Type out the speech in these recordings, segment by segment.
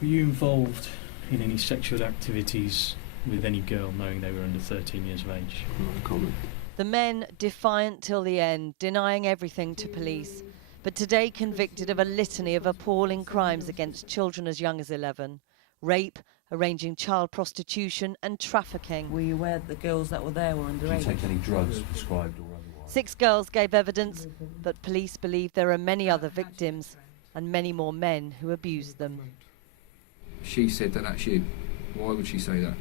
Were you involved in any sexual activities with any girl knowing they were under 13 years of age? Not a comment. The men defiant till the end, denying everything to police, but today convicted of a litany of appalling crimes against children as young as 11. Rape, arranging child prostitution and trafficking. Were you aware that the girls that were there were underage? Did you take any drugs prescribed or otherwise? 6 girls gave evidence, but police believe there are many other victims and many more men who abused them. She said that that's you. Why would she say that?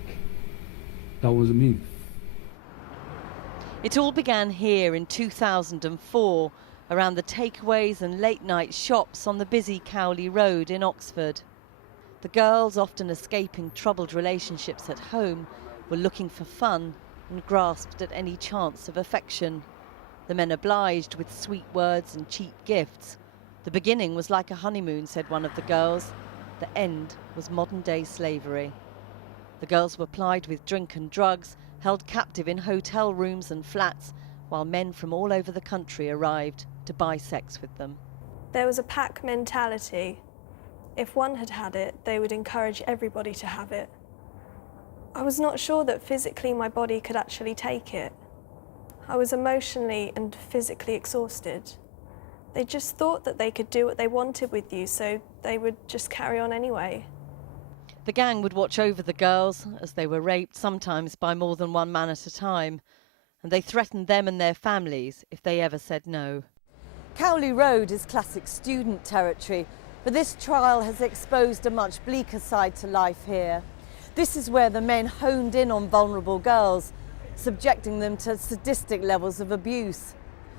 That wasn't me. It all began here in 2004, around the takeaways and late-night shops on the busy Cowley Road in Oxford. The girls, often escaping troubled relationships at home, were looking for fun and grasped at any chance of affection. The men obliged with sweet words and cheap gifts. The beginning was like a honeymoon, said one of the girls. The end was modern-day slavery. The girls were plied with drink and drugs, held captive in hotel rooms and flats, while men from all over the country arrived to buy sex with them. There was a pack mentality. If one had had it, they would encourage everybody to have it. I was not sure that physically my body could actually take it. I was emotionally and physically exhausted. They just thought that they could do what they wanted with you, so they would just carry on anyway. The gang would watch over the girls as they were raped, sometimes by more than one man at a time, and they threatened them and their families if they ever said no. Cowley Road is classic student territory, but this trial has exposed a much bleaker side to life here. This is where the men honed in on vulnerable girls, subjecting them to sadistic levels of abuse.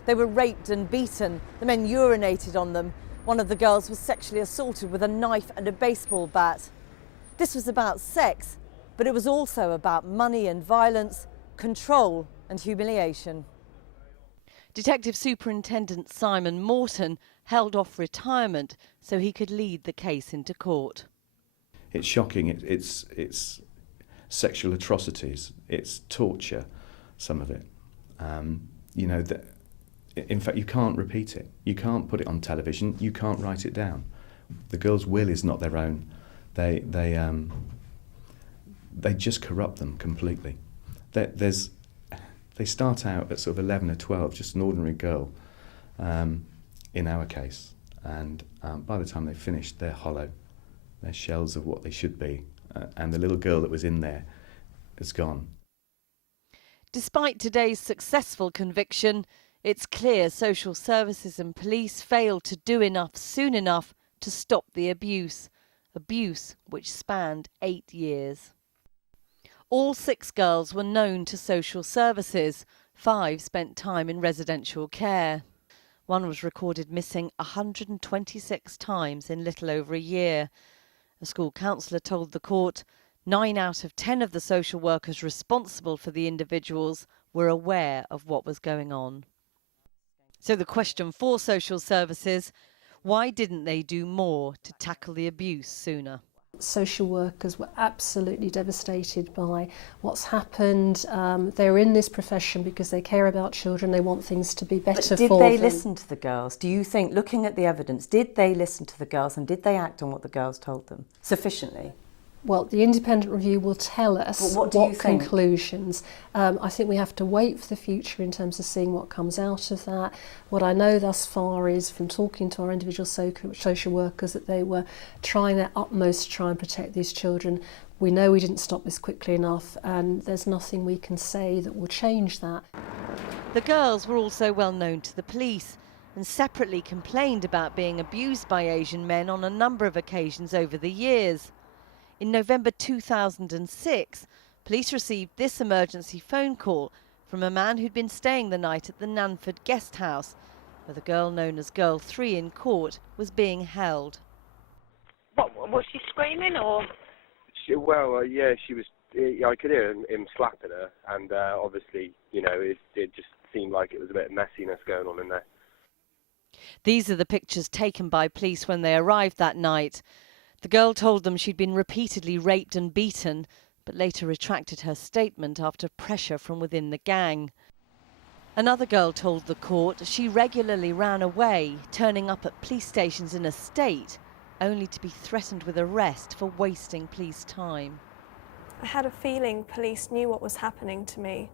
They were raped and beaten. The men urinated on them. One of the girls was sexually assaulted with a knife and a baseball bat. This was about sex, but it was also about money and violence, control and humiliation. Detective Superintendent Simon Morton held off retirement so he could lead the case into court. It's shocking. It's sexual atrocities. It's torture, some of it. You know, in fact, you can't repeat it. You can't put it on television. You can't write it down. The girls' will is not their own. They just corrupt them completely. They start out at sort of 11 or 12, just an ordinary girl, in our case, and by the time they finish, they're hollow. They're shells of what they should be, and the little girl that was in there is gone. Despite today's successful conviction, it's clear social services and police failed to do enough soon enough to stop the abuse which spanned 8 years. All 6 girls were known to social services. 5 spent time in residential care. One was recorded missing 126 times in little over a year. A school counsellor told the court 9 out of 10 of the social workers responsible for the individuals were aware of what was going on. So the question for social services, why didn't they do more to tackle the abuse sooner? Social workers were absolutely devastated by what's happened. They're in this profession because they care about children, they want things to be better for them. But did they listen to the girls? Do you think, looking at the evidence, did they listen to the girls and did they act on what the girls told them sufficiently? Well, the independent review will tell us what conclusions. I think we have to wait for the future in terms of seeing what comes out of that. What I know thus far is from talking to our individual social workers that they were trying their utmost to try and protect these children. We know we didn't stop this quickly enough, and there's nothing we can say that will change that. The girls were also well known to the police and separately complained about being abused by Asian men on a number of occasions over the years. In November 2006, police received this emergency phone call from a man who'd been staying the night at the Nanford guest house, where the girl known as Girl 3 in court was being held. What, was she screaming or? She was. I could hear him slapping her, and obviously, you know, it just seemed like it was a bit of messiness going on in there. These are the pictures taken by police when they arrived that night. The girl told them she'd been repeatedly raped and beaten, but later retracted her statement after pressure from within the gang. Another girl told the court she regularly ran away, turning up at police stations in a state only to be threatened with arrest for wasting police time. I had a feeling police knew what was happening to me,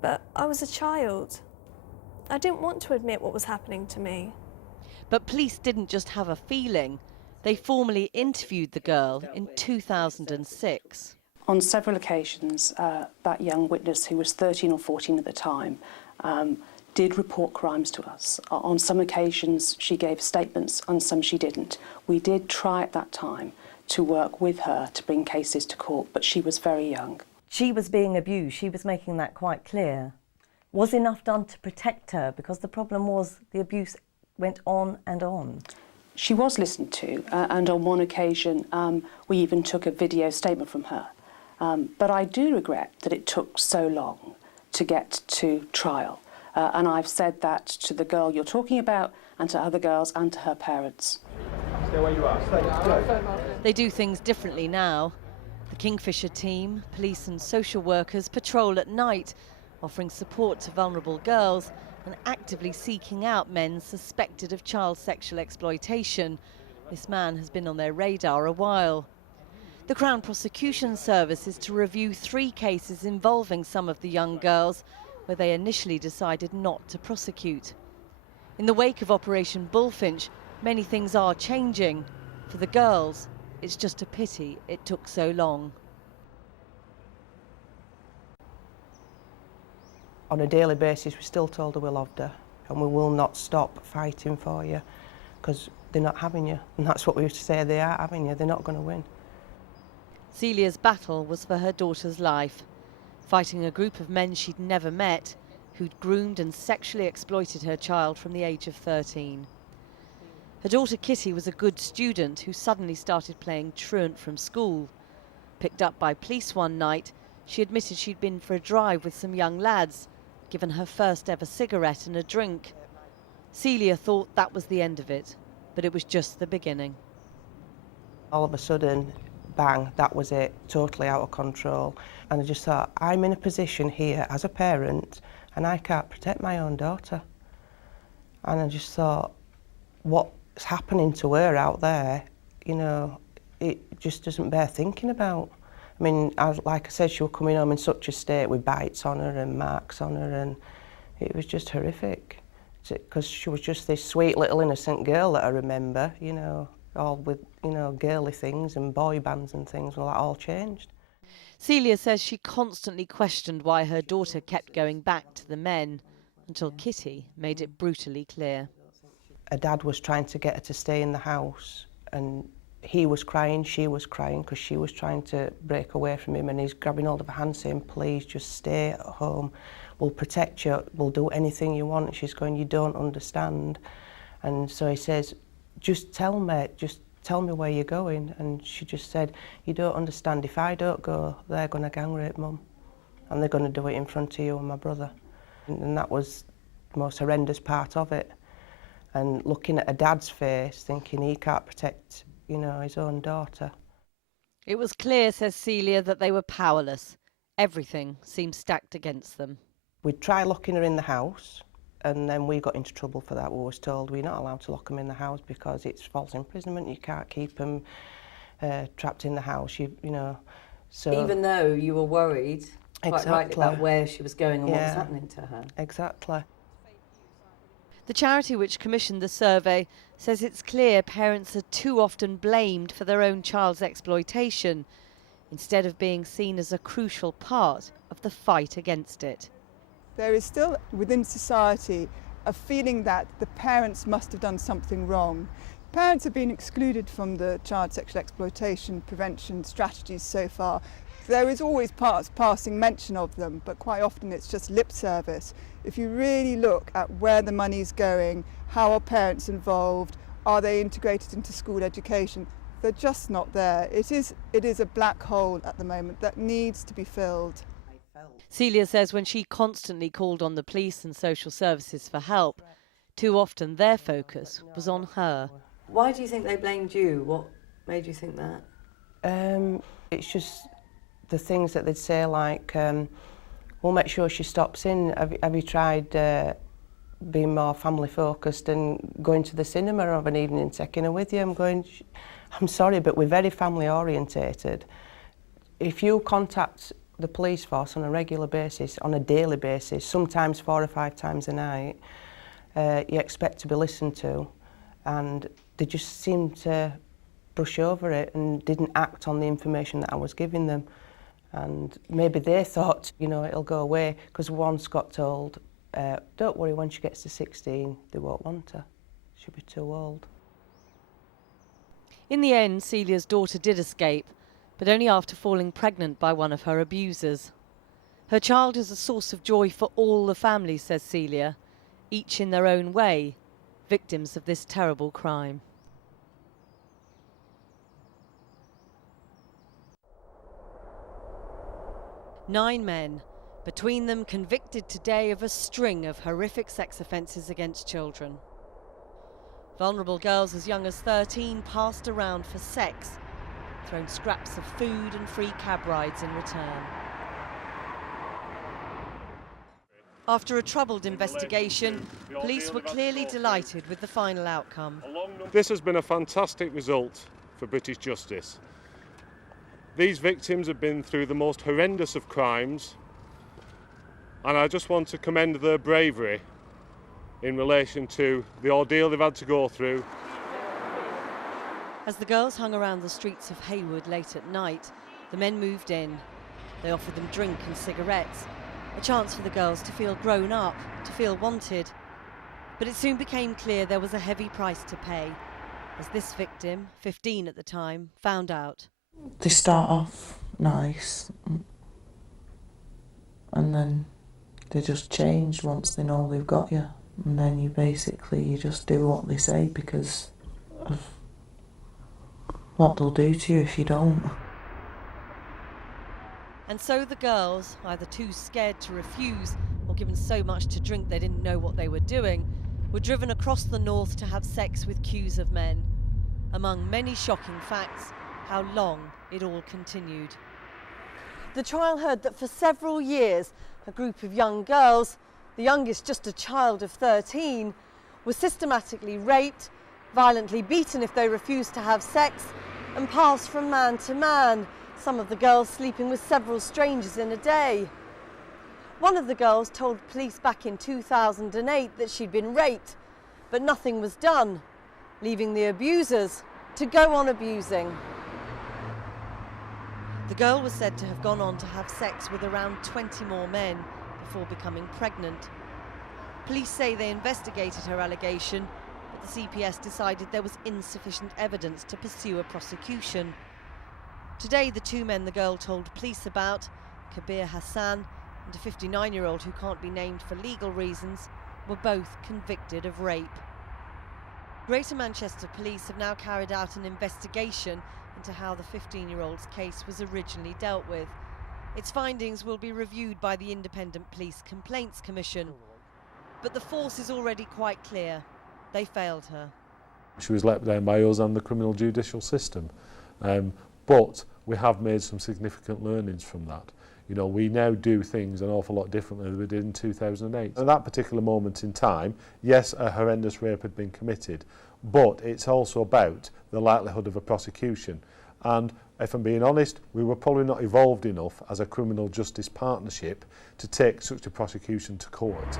but I was a child. I didn't want to admit what was happening to me. But police didn't just have a feeling. They formally interviewed the girl in 2006. On several occasions, that young witness, who was 13 or 14 at the time, did report crimes to us. On some occasions, she gave statements, on some she didn't. We did try at that time to work with her to bring cases to court, but she was very young. She was being abused. She was making that quite clear. Was enough done to protect her? Because the problem was the abuse went on and on. She was listened to, and on one occasion, we even took a video statement from her. But I do regret that it took so long to get to trial. And I've said that to the girl you're talking about, and to other girls, and to her parents. Stay where you are. They do things differently now. The Kingfisher team, police and social workers patrol at night, offering support to vulnerable girls and actively seeking out men suspected of child sexual exploitation. This man has been on their radar a while. The Crown Prosecution Service is to review 3 cases involving some of the young girls where they initially decided not to prosecute. In the wake of Operation Bullfinch, many things are changing. For the girls, it's just a pity it took so long. On a daily basis, we're still told that we loved her, and we will not stop fighting for you, because they're not having you. And that's what we used to say, they are having you, they're not going to win. Celia's battle was for her daughter's life, fighting a group of men she'd never met, who'd groomed and sexually exploited her child from the age of 13. Her daughter Kitty was a good student who suddenly started playing truant from school. Picked up by police one night, she admitted she'd been for a drive with some young lads, given her first ever cigarette and a drink. Celia thought that was the end of it, but it was just the beginning. All of a sudden, bang, that was it, totally out of control. And I just thought, I'm in a position here as a parent and I can't protect my own daughter. And I just thought, what's happening to her out there, you know, it just doesn't bear thinking about. I mean, like I said, she was coming home in such a state with bites on her and marks on her, and it was just horrific. Because she was just this sweet little innocent girl that I remember, you know, all with, you know, girly things and boy bands and things. Well, that all changed. Celia says she constantly questioned why her daughter kept going back to the men, until Kitty made it brutally clear. Her dad was trying to get her to stay in the house, and he was crying, she was crying, because she was trying to break away from him, and he's grabbing hold of her hand saying, please just stay at home, we'll protect you, we'll do anything you want. And she's going, you don't understand. And so he says, just tell me where you're going. And she just said, you don't understand, if I don't go, they're going to gang rape Mum, and they're going to do it in front of you and my brother. And that was the most horrendous part of it. And looking at her dad's face, thinking he can't protect, you know, his own daughter. It was clear, says Celia, that they were powerless. Everything seemed stacked against them. We'd try locking her in the house, and then we got into trouble for that. We was told we're not allowed to lock them in the house because it's false imprisonment. You can't keep them trapped in the house, you know. So even though you were worried, quite rightly, about where she was going and what was happening to her. Exactly. The charity which commissioned the survey says it's clear parents are too often blamed for their own child's exploitation, instead of being seen as a crucial part of the fight against it. There is still within society a feeling that the parents must have done something wrong. Parents have been excluded from the child sexual exploitation prevention strategies so far. There is always passing mention of them, but quite often it's just lip service. If you really look at where the money's going, how are parents involved, are they integrated into school education, they're just not there. It is a black hole at the moment that needs to be filled. Celia says when she constantly called on the police and social services for help, too often their focus was on her. Why do you think they blamed you? What made you think that? It's just the things that they'd say, like, we'll make sure she stops in. Have you tried being more family focused and going to the cinema of an evening, taking her with you. I'm going, I'm sorry, but we're very family orientated. If you contact the police force on a regular basis, on a daily basis, sometimes 4 or 5 times a night, you expect to be listened to, and they just seemed to brush over it and didn't act on the information that I was giving them. And maybe they thought, you know, it'll go away, because once got told, don't worry, when she gets to 16, they won't want her. She'll be too old. In the end, Celia's daughter did escape, but only after falling pregnant by one of her abusers. Her child is a source of joy for all the family, says Celia, each in their own way, victims of this terrible crime. Nine men, between them convicted today of a string of horrific sex offences against children. Vulnerable girls as young as 13 passed around for sex, thrown scraps of food and free cab rides in return. After a troubled investigation, police were clearly delighted with the final outcome. This has been a fantastic result for British justice. These victims have been through the most horrendous of crimes, and I just want to commend their bravery in relation to the ordeal they've had to go through. As the girls hung around the streets of Haywood late at night, the men moved in. They offered them drink and cigarettes, a chance for the girls to feel grown up, to feel wanted. But it soon became clear there was a heavy price to pay, as this victim, 15 at the time, found out. They start off nice, and then they just change once they know they've got you. And then you just do what they say because of what they'll do to you if you don't. And so the girls, either too scared to refuse or given so much to drink they didn't know what they were doing, were driven across the north to have sex with queues of men. Among many shocking facts, how long it all continued. The trial heard that for several years, a group of young girls, the youngest just a child of 13, were systematically raped, violently beaten if they refused to have sex, and passed from man to man, some of the girls sleeping with several strangers in a day. One of the girls told police back in 2008 that she'd been raped, but nothing was done, leaving the abusers to go on abusing. The girl was said to have gone on to have sex with around 20 more men before becoming pregnant. Police say they investigated her allegation, but the CPS decided there was insufficient evidence to pursue a prosecution. Today, the 2 men the girl told police about, Kabir Hassan and a 59-year-old who can't be named for legal reasons, were both convicted of rape. Greater Manchester Police have now carried out an investigation into how the 15-year-old's case was originally dealt with. Its findings will be reviewed by the Independent Police Complaints Commission. But the force is already quite clear. They failed her. She was let down by us and the criminal judicial system. But we have made some significant learnings from that. You know, we now do things an awful lot differently than we did in 2008. At that particular moment in time, yes, a horrendous rape had been committed, but it's also about the likelihood of a prosecution. And if I'm being honest, we were probably not evolved enough as a criminal justice partnership to take such a prosecution to court.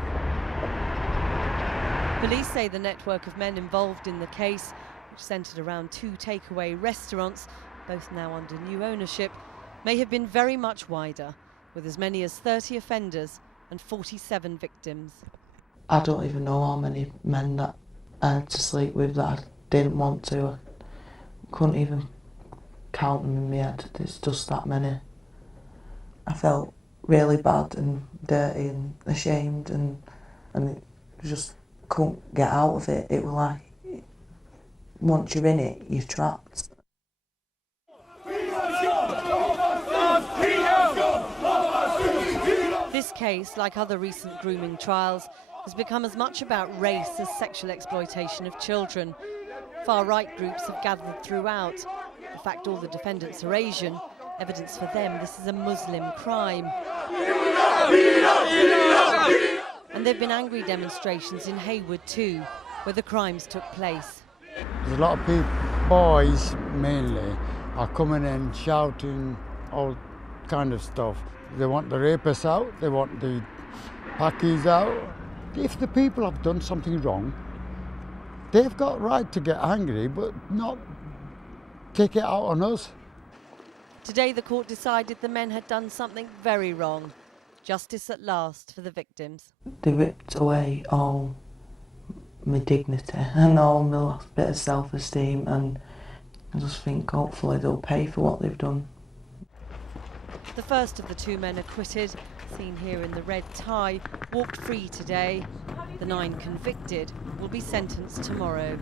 Police say the network of men involved in the case, which centred around 2 takeaway restaurants, both now under new ownership, may have been very much wider, with as many as 30 offenders and 47 victims. I don't even know how many men that I had to sleep with that I didn't want to. I couldn't even count them in my head. It's just that many. I felt really bad and dirty and ashamed and it just couldn't get out of it. It was like, once you're in it, you're trapped. This case, like other recent grooming trials, has become as much about race as sexual exploitation of children. Far-right groups have gathered throughout. The fact all the defendants are Asian, evidence for them this is a Muslim crime. And there have been angry demonstrations in Haywood too, where the crimes took place. There's a lot of people, boys mainly, are coming in shouting all kind of stuff. They want the rapists out, they want the packies out. If the people have done something wrong, they've got right to get angry, but not take it out on us. Today the court decided the men had done something very wrong. Justice at last for the victims. They ripped away all my dignity and all my last bit of self-esteem, and I just think hopefully they'll pay for what they've done. The first of the 2 men acquitted, seen here in the red tie, walked free today. The 9 convicted will be sentenced tomorrow.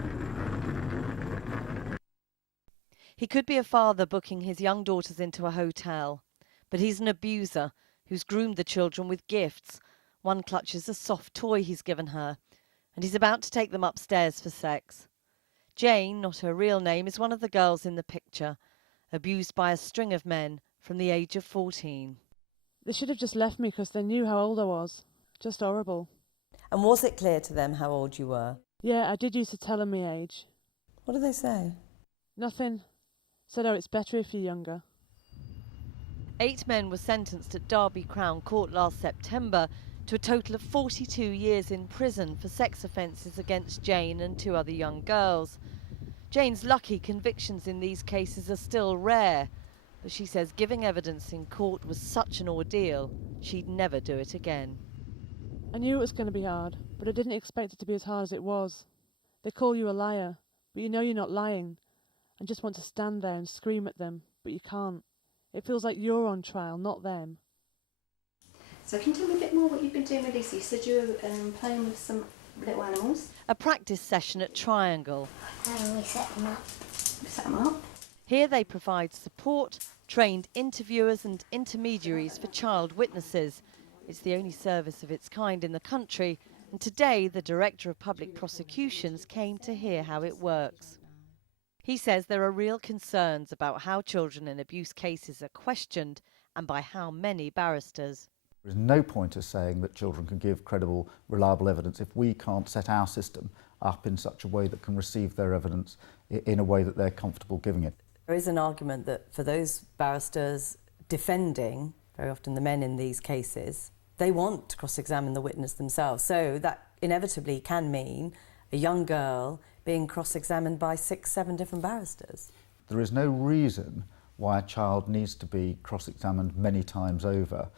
He could be a father booking his young daughters into a hotel, but he's an abuser who's groomed the children with gifts. One clutches a soft toy he's given her, and he's about to take them upstairs for sex. Jane, not her real name, is one of the girls in the picture, abused by a string of men from the age of 14. They should have just left me because they knew how old I was. Just horrible. And was it clear to them how old you were? Yeah, I did used to tell them my age. What did they say? Nothing. Said, oh, it's better if you're younger. 8 men were sentenced at Derby Crown Court last September to a total of 42 years in prison for sex offences against Jane and 2 other young girls. Jane's lucky convictions in these cases are still rare, but she says giving evidence in court was such an ordeal, she'd never do it again. I knew it was going to be hard, but I didn't expect it to be as hard as it was. They call you a liar, but you know you're not lying, and just want to stand there and scream at them, but you can't. It feels like you're on trial, not them. So can you tell me a bit more what you've been doing with Lisa? You said you were playing with some little animals. A practice session at Triangle. How do we set them up? We set them up. Here they provide support, trained interviewers and intermediaries for child witnesses. It's the only service of its kind in the country, and today the Director of Public Prosecutions came to hear how it works. He says there are real concerns about how children in abuse cases are questioned and by how many barristers. There is no point us saying that children can give credible, reliable evidence if we can't set our system up in such a way that can receive their evidence in a way that they're comfortable giving it. There is an argument that for those barristers defending, very often the men in these cases, they want to cross-examine the witness themselves. So that inevitably can mean a young girl being cross-examined by 6, 7 different barristers. There is no reason why a child needs to be cross-examined many times over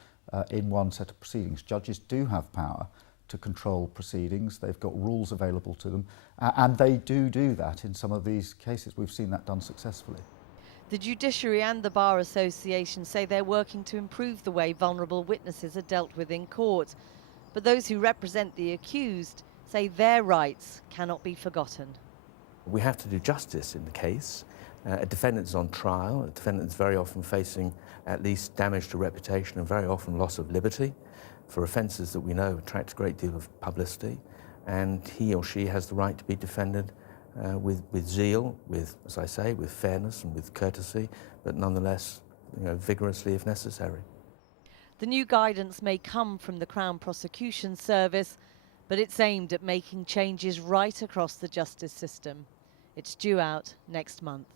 in one set of proceedings. Judges do have power to control proceedings. They've got rules available to them, and they do that in some of these cases. We've seen that done successfully. The judiciary and the Bar Association say they're working to improve the way vulnerable witnesses are dealt with in court. But those who represent the accused say their rights cannot be forgotten. We have to do justice in the case. A defendant is on trial. A defendant is very often facing at least damage to reputation and very often loss of liberty for offences that we know attract a great deal of publicity. And he or she has the right to be defended with zeal, with, as I say, with fairness and with courtesy, but nonetheless, vigorously if necessary. The new guidance may come from the Crown Prosecution Service, but it's aimed at making changes right across the justice system. It's due out next month.